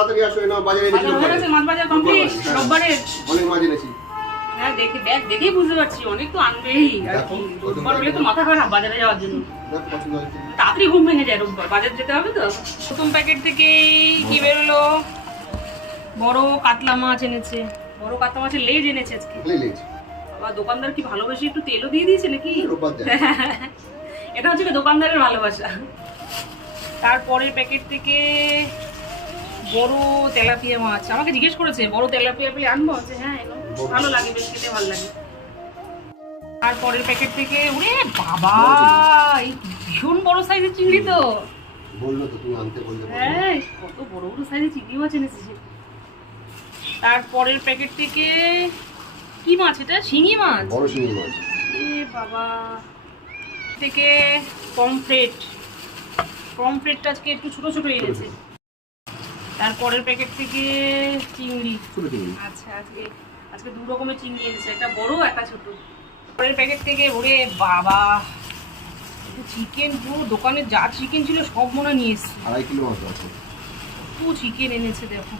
তাড়াতাড়ি আসো না বাজারে এনেছি। হয়ে গেছে মাছ বাজার কমপ্লিট রোববারের। অনেক মাছ এনেছি। হ্যাঁ দেখে দেখ দেখেই বুঝতে পারছি অনেক তো আনবেই আর কি। রোববার হলে তো মাথা খারাপ বাজারে যাওয়ার জন্য। দেখো পছন্দ হয়েছে। তাড়াতাড়ি ঘুম ভেঙে যায় রোববার বাজার যেতে হবে তো। প্রথম প্যাকেট থেকে কি বেরোলো? বড় কাতলা মাছ এনেছে। বড় কাতলা মাছের লেজ এনেছে আজকে। লেজ। বাবা দোকানদার কি ভালোবেসে একটু তেলও দিয়ে দিয়েছে নাকি? রোববার দেয়। এটা হচ্ছে দোকানদারের ভালোবাসা। তারপরের প্যাকেট থেকে বড় তেলাপিয়া মাছ। আমাকে জিজ্ঞেস করেছে বড় তেলাপিয়া পেলে আনবো? হ্যাঁ এনো, ভালো লাগে, বেশ খেতে ভালো লাগে। তারপরের প্যাকেট থেকে ওরে বাবা এই ভীষণ বড় সাইজের চিংড়ি তো। বললো তো তুমি আনতে বললে। হ্যাঁ কত বড় বড় সাইজের চিংড়ি মাছ এনেছে। তারপরের প্যাকেট থেকে কি মাছ এটা? শিঙি মাছ। বড় শিঙি মাছ। এ বাবা। থেকে পমফ্রেট। পমফ্রেটটা আজকে একটু ছোট ছোট এনেছে। তারপরের প্যাকেট থেকে চিংড়ি। ছোট চিংড়ি। আচ্ছা আজকে আজকে দু রকমের চিংড়ি এনেছে, একটা বড় একটা ছোট। পরের প্যাকেট থেকে ওরে বাবা চিকেন, পুরো দোকানে যা চিকেন ছিল সব মনে নিয়ে এসছে। 2.5 কিলো মাছ আছে। পুরো চিকেন এনেছে দেখো।